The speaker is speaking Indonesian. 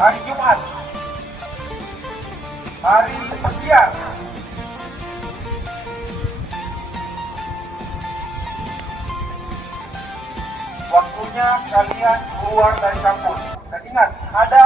hari Jumat, hari spesial. Waktunya kalian keluar dari kampus. Dan ingat, ada